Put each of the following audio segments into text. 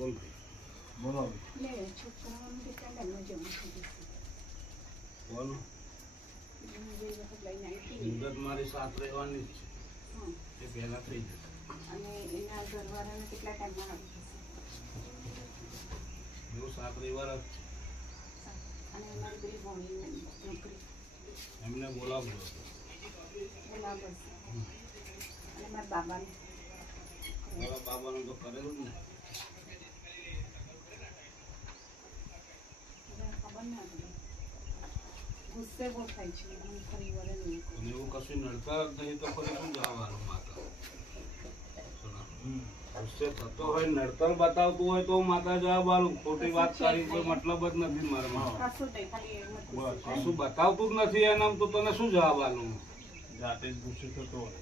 બોલ બોલો બોલ મુદત મારી સાથ રહેવાની જ છે એ પહેલા થઈ જશે અને એના ઘરવાળાને કેટલા ટાઈમમાં આવી જશે એવું સાત રવિવાર જ અને અમારી પેલી ભણી નોકરી એમને બોલાવજો બોલાવો અને મારા બાબાને મારા બાબાનું તો કરેલું જ ને ખબર ના હતી ગુસ્સે બહુ થાય છે હું ફરી વાર નહીં કરું એવું કશું નડતા જ નહીં તો ફરી શું જવાનું માતા ગુસ્સે થતો હોય નડતર બતાવતું હોય તો માતા જવાબ આલું ખોટી વાત કરી કોઈ મતલબ જ નથી મારા કશું નહીં ખાલી એમ જ કશું બતાવતું જ નથી એનામ તો તને શું જવાબ આલું જાતે જ ગુસ્સે થતો હોય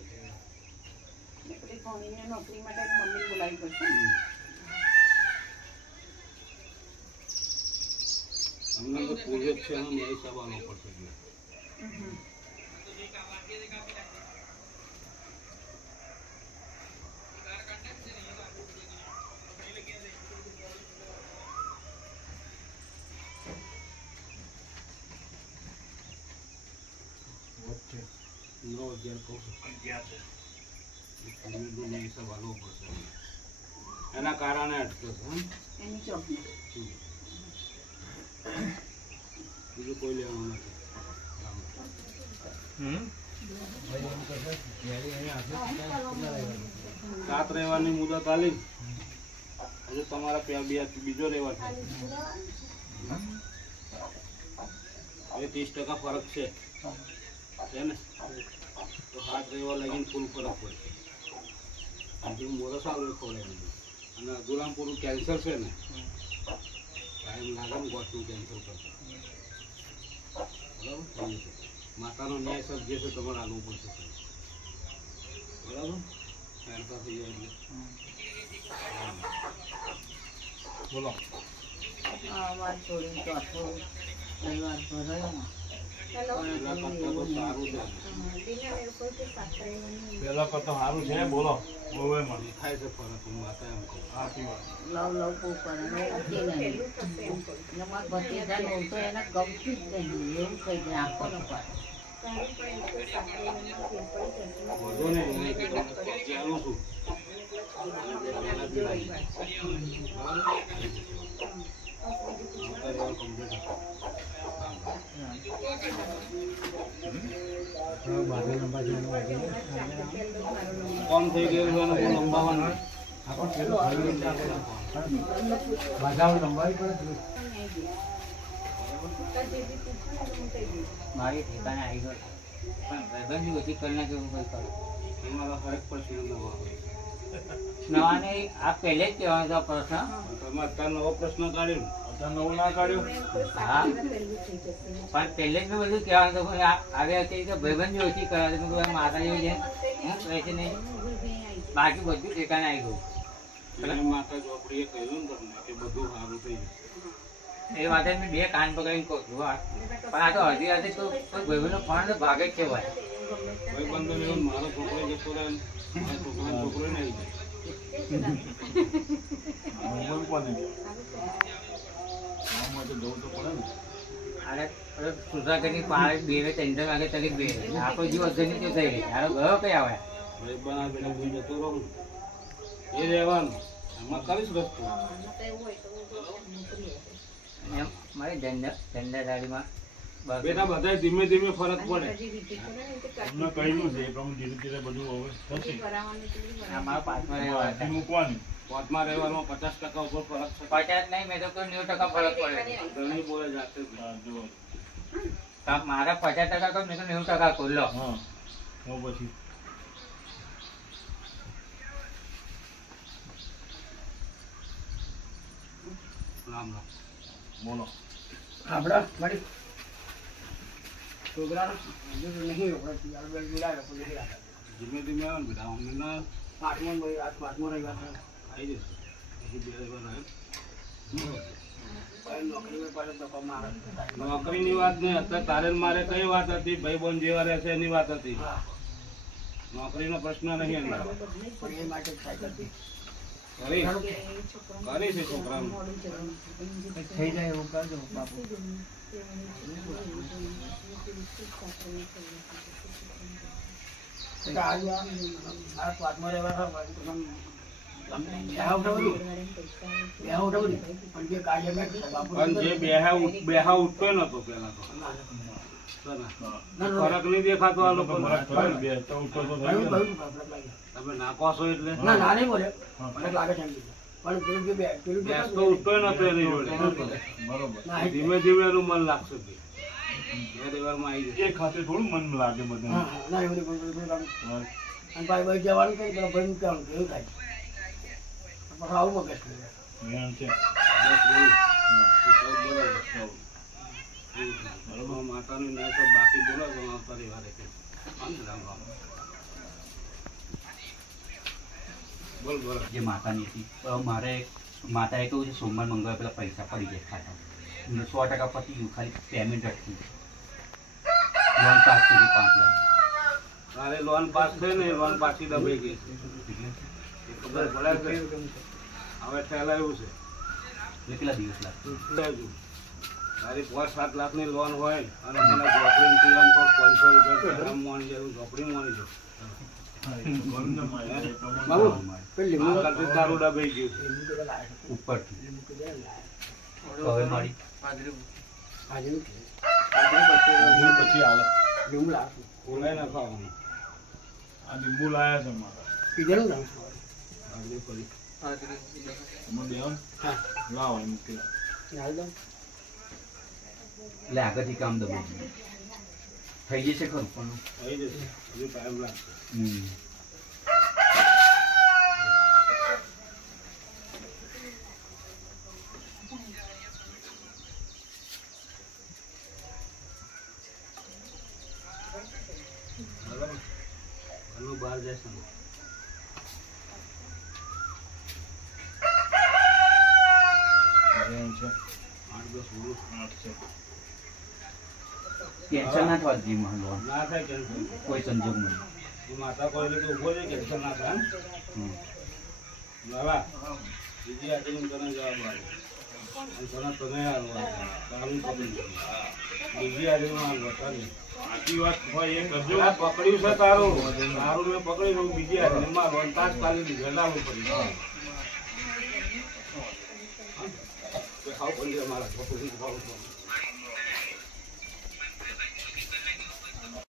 પેલી ભણીને નોકરી માટે મમ્મી બોલાવી પડશે અમને તો પૂર્ય છે એનો ન્યાય સવાલો પડશે એના કારણે અટકે છે એની ચોકને બીજું કોઈ લેવાનું નથી સાત રહેવાની મુદત આલી હજુ તમારા બીજો રહેવા છે 30% ફરક છે ને તો હાથ રહેવા લાગીને ફૂલ ફરક પડશે હજુ મોરસ આવે ખોડે અને અધુરામ પૂરું કેન્સર છે ને ટાઈમ લાગે ને ગોઠનું કેન્સર કરશે બરાબર થઈ જશે માતાનો ન્યાય સબ જે છે તમારે આલવું પડશે બરાબર ફેરફાર થઈ જાય એટલે બોલો વાર છોડીને ચોથો રવિવાર ભરાયો ને એના કરતાં તો સારું છે પેલા કરતા સારું છે બોલો બહુ મળી થાય છે ફરક હું માતા એમ કહું સાચી વાત લવ લવ બહુ કરે ને હતી નહીં એટલે મારા ભતીજાને હું તો એને ગમતી જ નહીં એવું કહી દે આંખો ન પાડે વધુ નહીં હું જાણું છું કોમ થઈ ગયું છે અને લંબાવાનું મારી ઠેકાને આવી ગયો પણ ભાઈબંધી ઓછી કરી નાખે એવું કંઈ કરું તમારા હરેક પ્રશ્ન નવા હોય નવાને આ પહેલે જ કહેવાનો હતો પ્રશ્ન તમે અત્યારે નવો પ્રશ્ન કાઢ્યો અત્યારે નવું ના કાઢ્યું હા પણ પહેલે જ મેં બધું કહેવાનું હતું પણ આવી હતી તો ભાઈબંધી ઓછી કરાવે મેં કહ્યું માતાજી છે હું કહે છે નહીં બાકી બધું ઠેકાને આવી ગયું એટલે માતા ચોપડીએ કહ્યું ને તમને કે બધું સારું થઈ જશે એ માટે મેં બે કાન પકડીને કહું છું હા પણ આ તો અડધી રાતે તો ભાઈબંધનો ફોન તો ભાગે જ કહેવાય ભાઈ બંધ એવું મારો છોકરો જતો રહે મારા છોકરાનો છોકરો નહીં જાય બોલ કોને આમાં તો જવું તો પડે ને અરે સુધાગરની પાળે બે 3 વાગે તરીક બે આખો દિવસ ઘરની તો થઈ ગઈ તારો ગયો કઈ આવે ભાઈ બના પેલા કોઈ જતો રહો ને એ રહેવાનું એમાં કરીશ રસ્તો એમ મારી ધંધાદારીમાં બેટા બધા ધીમે ધીમે ફરક પડે તમને કહ્યું છે એ પ્રમાણે ધીરે ધીરે બધું હવે થશે મારા પાસમાં રહેવા હાથી મૂકવાની કોર્ટમાં રહેવામાં 50% ઉપર ફરક છે 50 નહીં મેં તો કોઈ 90% ફરક પડે ઘણી બોલે જાતે જ. હા જો મારા 50% તો મેં તો 90% ખુલ્લો હા તો પછી રામ રામ બોલો આપડા મારી છોકરાનો નહીં ધીમે ધીમે આવે ને બેટા અમને ના પાંચમો રવિવાર આવી જશે પછી બે રવિવાર રહે. નોકરીની વાત નહીં અત્યારે તારે ને મારે કઈ વાત હતી ભાઈ બંધ જેવા રહે છે એની વાત હતી નોકરીનો પ્રશ્ન નહીં અંદર કરી એ છોકરાને કરી છે છોકરાનું. મોડું જવાનું છે. થઈ જાય એવું કરજો બાપુ. પણ જે બેહા ઉઠતો નતો પેલા તો ફરક નહીં દેખાતો આ લોકો બે તો ઉઠો તો થઈ ગયો ને. તમે નાખો છો એટલે ના નહીં બોલે મને લાગે છે એમ કીધું. પણ પેલું બેસ તો ઉઠતો નતો એની જોડે બરોબર. ધીમે ધીમે એનું મન લાગશે બે દેવારમાં આવી જશે. એ ખાતે થોડું મન લાગે બધું. ના એવું અને ભાઈ જવાનું કઈ પેલા ભાઈ મૂકવાનું એવું થાય. પછી આવું મગજ એમ છે. બસ બોલું. બરોબર. માતાની ના તો બાકી બોલો તો પરિવારે કે રામ રામ બોલ બોલ. જે માતાની હતી મારે માતાએ કહ્યું છે સોમવાર મંગળવાર પેલા પૈસા પડી જાય ખાતા 100% પતી ગયું ખાલી પેમેન્ટ અટકી લોન પાસ થઈ ગઈ 5 લાખ તારે લોન પાસ થઈ ને લોન પાછી દબાઈ ગઈ છે. એ ખબર પડે કે હવે ઠેલાયું છે એટલે કેટલા દિવસ લાગશે હજુ તારી 5-7 લાખની લોન હોય અને મને ઝોપડી પીરમ તો 500 રૂપિયા મોની જેવું ઝોપડી મોની જો બાબુ પેલી આ કરતી તારું દબાઈ ગયું છે. ઉપરથી હવે મારી પછી હાલે. લીંબુ લાવશું. ખોલાઈ ના ખાવાનું આ લીંબુ લાયા છે મારા. પીધેલું ને આગળ પડી તમે બેહો ને. હા લાવો એમ મૂકી દો. હાલ દો. એટલે આગળથી કામ દબાઈ ગયું થઈ જશે ખરું પણ થઈ જશે હજુ ટાઈમ લાગશે. બરાબર ઘરનું બહાર જાય છે એમ છે. 8-10 વર્ષ આઠ છે. કેન્સલ ના થવા જોઈએ મારું લોન ના થાય કેન્સલ. કોઈ સંજોગમાં તું માતા કોઈ રીતે ઉભો છે કેન્સલ ના થાય હમ. બાબા બીજી આજે હું તને જવાબ આપું અને તને હાલવા તારું પકડી બીજી આજે હું હાલવા તારી આટલી વાત હોય એ કરજો. આ પકડ્યું છે તારું તારું મેં પકડ્યું બીજી આજે મારો તાત્કાલિક ઘટાડવું પડ્યું ખાવ પડી મારા છોકરી ખાવું